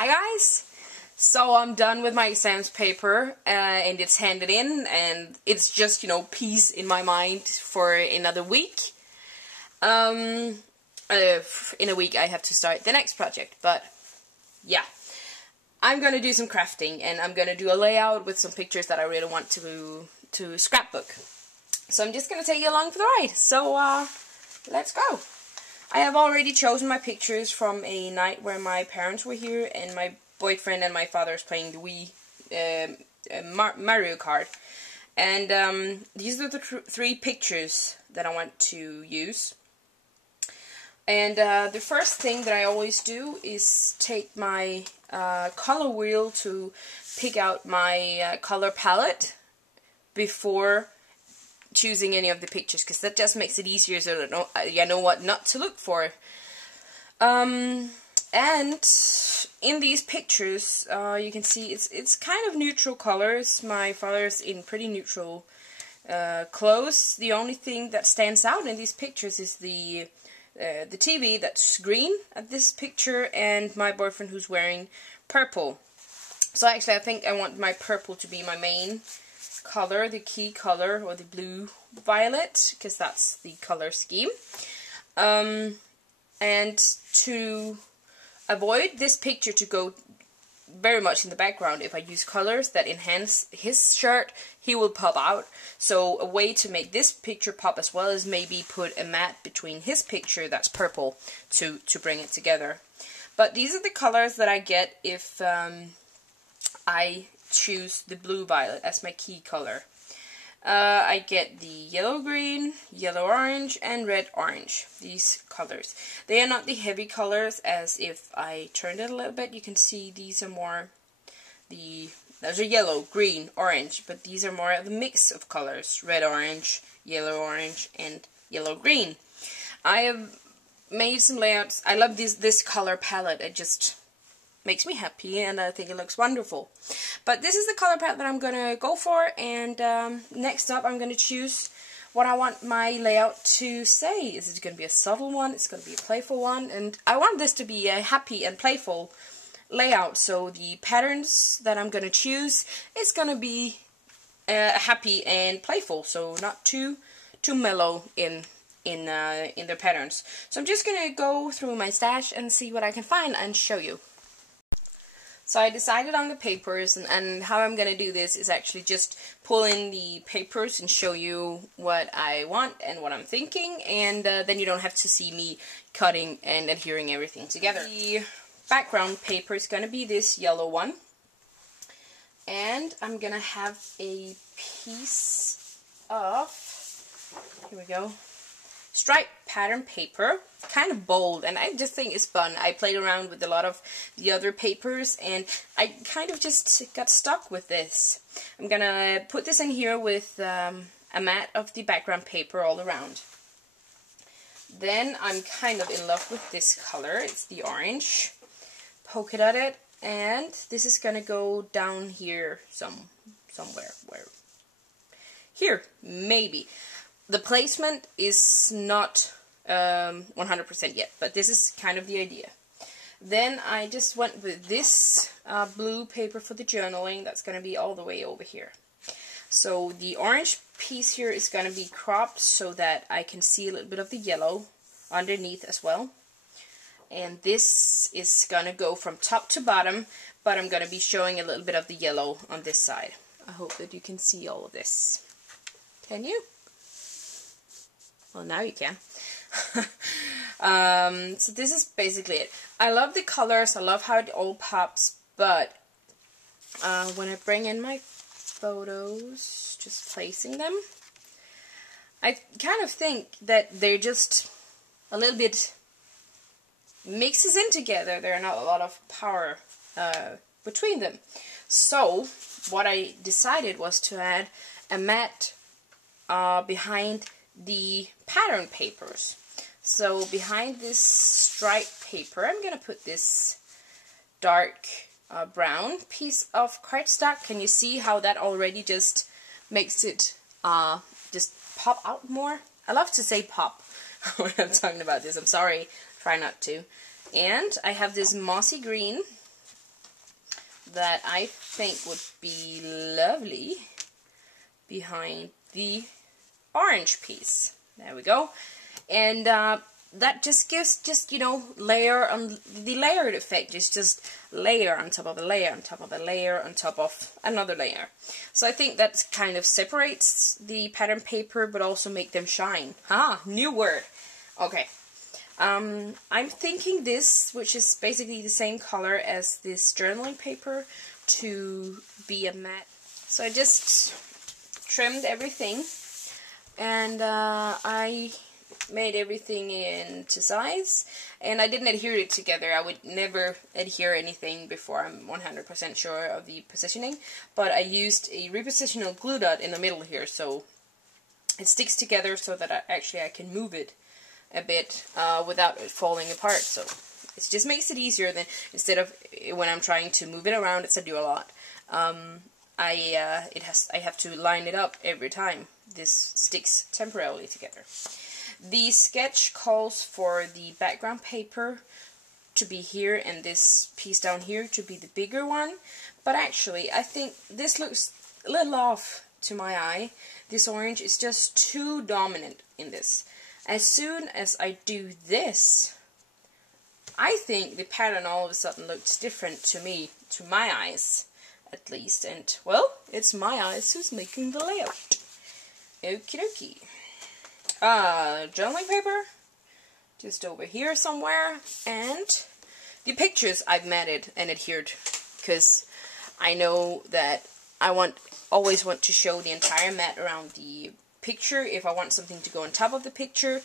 Hi guys! So I'm done with my exams paper and it's handed in and it's just, peace in my mind for another week. In a week I have to start the next project, but yeah. I'm gonna do some crafting and I'm gonna do a layout with some pictures that I really want to scrapbook. So I'm just gonna take you along for the ride. So let's go! I have already chosen my pictures from a night where my parents were here and my boyfriend and my father is playing the Wii Mario Kart. And these are the three pictures that I want to use. And the first thing that I always do is take my color wheel to pick out my color palette before choosing any of the pictures, because that just makes it easier so that you know what not to look for. And in these pictures, you can see it's kind of neutral colors. My father's in pretty neutral clothes. The only thing that stands out in these pictures is the TV that's green at this picture, and my boyfriend who's wearing purple. So actually, I think I want my purple to be my main color, the key color, or the blue violet, because that's the color scheme. And to avoid this picture to go very much in the background, if I use colors that enhance his shirt, he will pop out. So a way to make this picture pop as well is maybe put a mat between his picture that's purple to bring it together. But these are the colors that I get if I choose the blue violet as my key color. I get the yellow green, yellow orange, and red orange. These colors. They are not the heavy colors, as if I turned it a little bit, you can see these are more those are yellow, green, orange, but these are more of a mix of colors. Red orange, and yellow green. I have made some layouts. I love this color palette. It just makes me happy and I think it looks wonderful. But this is the color palette that I'm gonna go for, and next up I'm gonna choose what I want my layout to say. Is it gonna be a subtle one? It's gonna be a playful one, and I want this to be a happy and playful layout, so the patterns that I'm gonna choose is gonna be happy and playful, so not too mellow in their patterns. So I'm just gonna go through my stash and see what I can find and show you. So I decided on the papers, and how I'm going to do this is actually just pull in the papers and show you what I want and what I'm thinking, and then you don't have to see me cutting and adhering everything together. The background paper is going to be this yellow one, and I'm going to have a piece of, here we go, striped pattern paper, kind of bold, and I just think it's fun. I played around with a lot of the other papers and I kind of just got stuck with this. I'm gonna put this in here with a mat of the background paper all around. Then I'm kind of in love with this color. It's the orange. Poke it at it, and this is gonna go down here somewhere. Where? Here, maybe. The placement is not 100% yet, but this is kind of the idea. Then I just went with this blue paper for the journaling. That's going to be all the way over here. So the orange piece here is going to be cropped so that I can see a little bit of the yellow underneath as well. And this is going to go from top to bottom, but I'm going to be showing a little bit of the yellow on this side. I hope that you can see all of this. Can you? Well, now you can. So this is basically it. I love the colors, I love how it all pops, but when I bring in my photos, just placing them, I kind of think that they're just a little bit mixes in together. There are not a lot of power between them. So what I decided was to add a mat behind the pattern papers. So behind this striped paper, I'm gonna put this dark brown piece of cardstock. Can you see how that already just makes it just pop out more? I love to say pop when I'm talking about this. I'm sorry, try not to. And I have this mossy green that I think would be lovely behind the orange piece. There we go. And that just gives, you know, layer on the layered effect. It's just layer on top of a layer on top of a layer on top of another layer. So I think that kind of separates the pattern paper, but also make them shine. Ah, new word. Okay. I'm thinking this, which is basically the same color as this journaling paper, to be a matte. So I just trimmed everything, and I made everything into size, and I didn't adhere it together. I would never adhere anything before I'm 100% sure of the positioning, but I used a repositional glue dot in the middle here, so it sticks together so that I can move it a bit without it falling apart. So it just makes it easier than, instead of when I'm trying to move it around, it's a do a lot. I have to line it up every time this sticks temporarily together. The sketch calls for the background paper to be here and this piece down here to be the bigger one, but actually I think this looks a little off to my eye. This orange is just too dominant in this. As soon as I do this, I think the pattern all of a sudden looks different to me, to my eyes at least, and well, it's my eyes who's making the layout. Okie dokie. Journaling paper, just over here somewhere, and the pictures I've matted and adhered, because I know that I always want to show the entire mat around the picture. If I want something to go on top of the picture,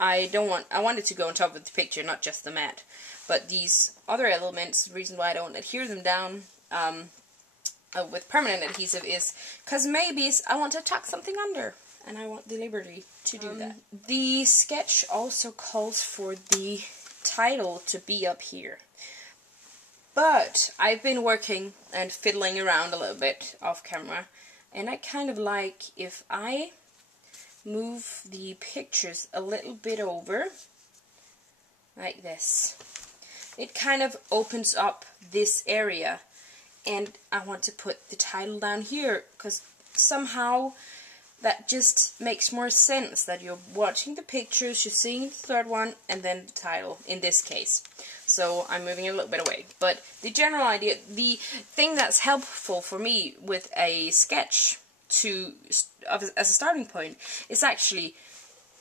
I want it to go on top of the picture, not just the mat. But these other elements, the reason why I don't adhere them down with permanent adhesive is because maybe I want to tuck something under, and I want the liberty to do that. The sketch also calls for the title to be up here. But I've been working and fiddling around a little bit off camera, and I kind of like if I move the pictures a little bit over, like this. It kind of opens up this area, and I want to put the title down here, because somehow that just makes more sense, that you're watching the pictures, you're seeing the third one, and then the title, in this case. So I'm moving it a little bit away. But the general idea, the thing that's helpful for me with a sketch as a starting point is actually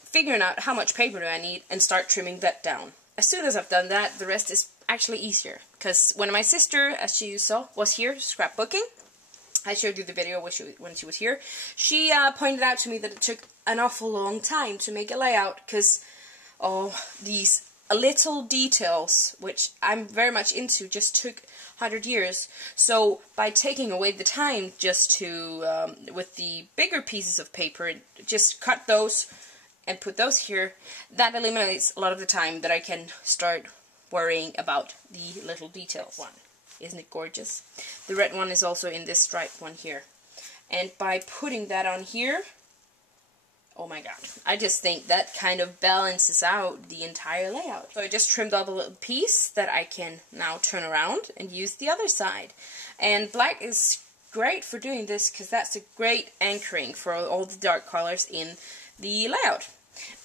figuring out how much paper do I need and start trimming that down. As soon as I've done that, the rest is actually easier. Because when my sister, as you saw, was here scrapbooking, I showed you the video when she was here, she pointed out to me that it took an awful long time to make a layout, because these little details, which I'm very much into, just took 100 years. So by taking away the time just to, with the bigger pieces of paper, just cut those and put those here, that eliminates a lot of the time that I can start worrying about the little details. Isn't it gorgeous? The red one is also in this striped one here. And by putting that on here, oh my god, I just think that kind of balances out the entire layout. So I just trimmed off a little piece that I can now turn around and use the other side. And black is great for doing this, because that's a great anchoring for all the dark colors in the layout.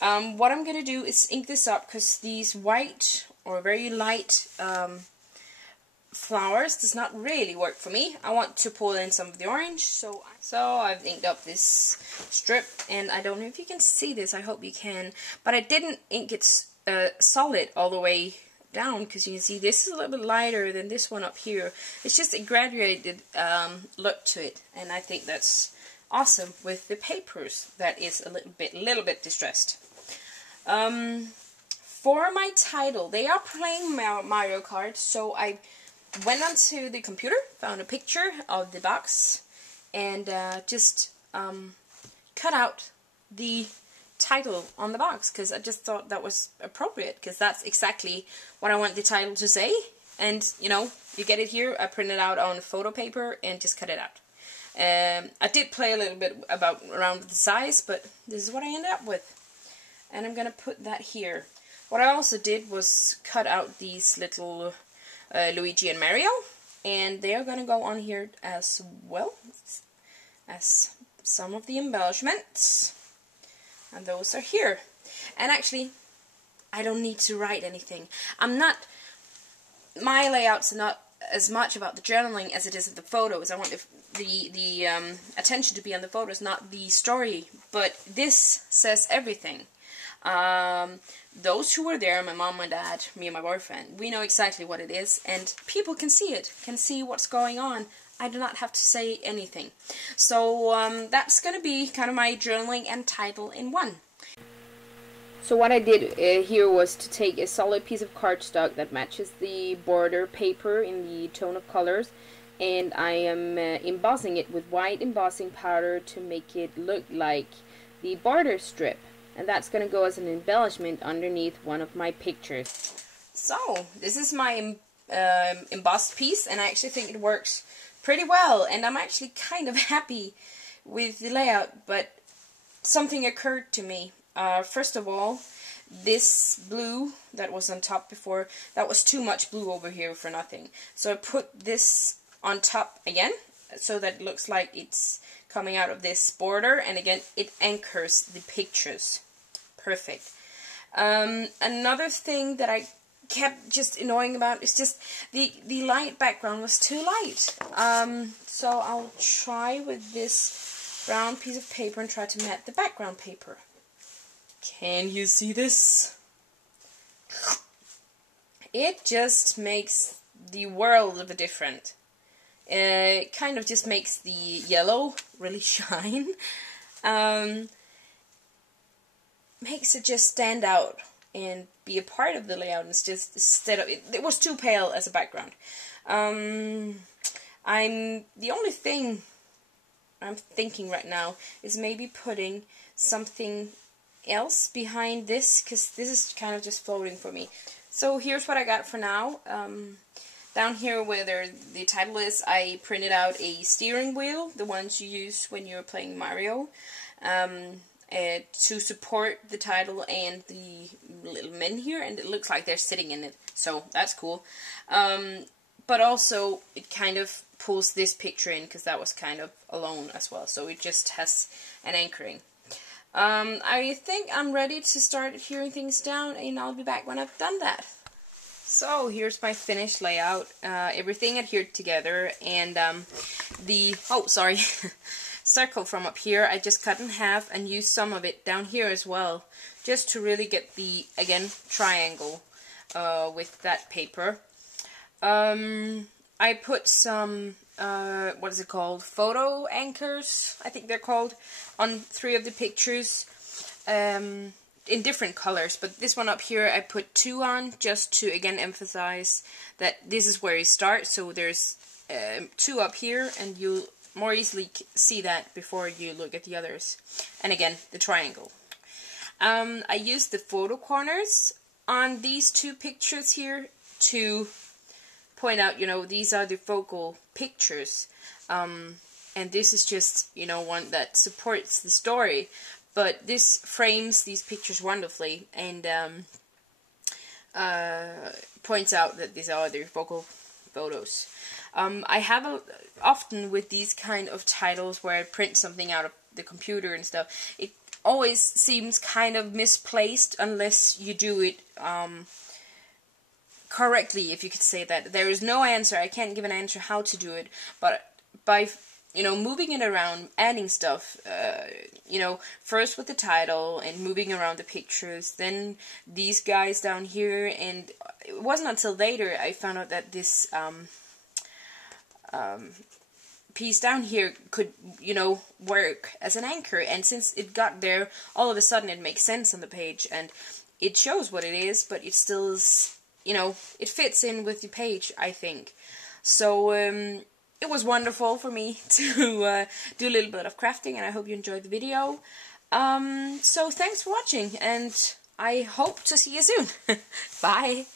What I'm going to do is ink this up, because these white or very light flowers does not really work for me. I want to pull in some of the orange, so I've inked up this strip, and I don't know if you can see this, I hope you can, but I didn't ink it solid all the way down, because you can see this is a little bit lighter than this one up here. It's just a graduated look to it, and I think that's awesome with the papers that is a little bit distressed. For my title, they are playing Mario Kart, so I went onto the computer, found a picture of the box, and just cut out the title on the box, because I just thought that was appropriate, because that's exactly what I want the title to say. And you know, you get it here, I printed it out on photo paper and just cut it out. I did play a little bit around with the size, but this is what I ended up with. And I'm gonna put that here. What I also did was cut out these little Luigi and Mario, and they are gonna go on here as well as some of the embellishments, and those are here. And actually, I don't need to write anything. My layouts are not as much about the journaling as it is of the photos. I want the attention to be on the photos, not the story. But this says everything. Those who were there, my mom, my dad, me and my boyfriend, we know exactly what it is, and people can see it, can see what's going on. I do not have to say anything. So that's going to be kind of my journaling and title in one. So what I did here was to take a solid piece of cardstock that matches the border paper in the tone of colors, and I am embossing it with white embossing powder to make it look like the border strip, and that's going to go as an embellishment underneath one of my pictures. So this is my embossed piece, and I actually think it works pretty well, and I'm actually kind of happy with the layout, but something occurred to me. First of all, this blue that was on top before, that was too much blue over here for nothing. So I put this on top again, so that it looks like it's coming out of this border, and again, it anchors the pictures. Perfect. Another thing that I kept just annoying about is just the light background was too light. So I'll try with this brown piece of paper and try to match the background paper. Can you see this? It just makes the world of a difference. It kind of just makes the yellow really shine. Makes it just stand out and be a part of the layout instead of it was too pale as a background. The only thing I'm thinking right now is maybe putting something else behind this, because this is kind of just floating for me. So here's what I got for now. Down here where the title is, I printed out a steering wheel, the ones you use when you're playing Mario, to support the title and the little men here, and it looks like they're sitting in it, so that's cool. But also it kind of pulls this picture in, because that was kind of alone as well, so it just has an anchoring. I think I'm ready to start adhering things down, and I'll be back when I've done that. So here's my finished layout. Everything adhered together, and circle from up here I just cut in half and used some of it down here as well, just to really get the, again, triangle with that paper. I put some what is it called? Photo anchors, I think they're called, on 3 of the pictures, in different colors, but this one up here I put 2 on, just to again emphasize that this is where you start, so there's 2 up here, and you'll more easily see that before you look at the others. And again, the triangle. I used the photo corners on these 2 pictures here to point out, you know, these are the focal pictures, and this is just, you know, one that supports the story, but this frames these pictures wonderfully, and points out that these are the focal photos. I have often with these kind of titles where I print something out of the computer and stuff, it always seems kind of misplaced unless you do it correctly, if you could say that. There is no answer. I can't give an answer how to do it, but by, you know, moving it around, adding stuff, you know, first with the title and moving around the pictures, then these guys down here, and it wasn't until later I found out that this piece down here could, you know, work as an anchor, and since it got there, all of a sudden it makes sense on the page, and it shows what it is, but it still is, you know, it fits in with the page, I think. So, it was wonderful for me to do a little bit of crafting, and I hope you enjoyed the video. So thanks for watching, and I hope to see you soon. Bye!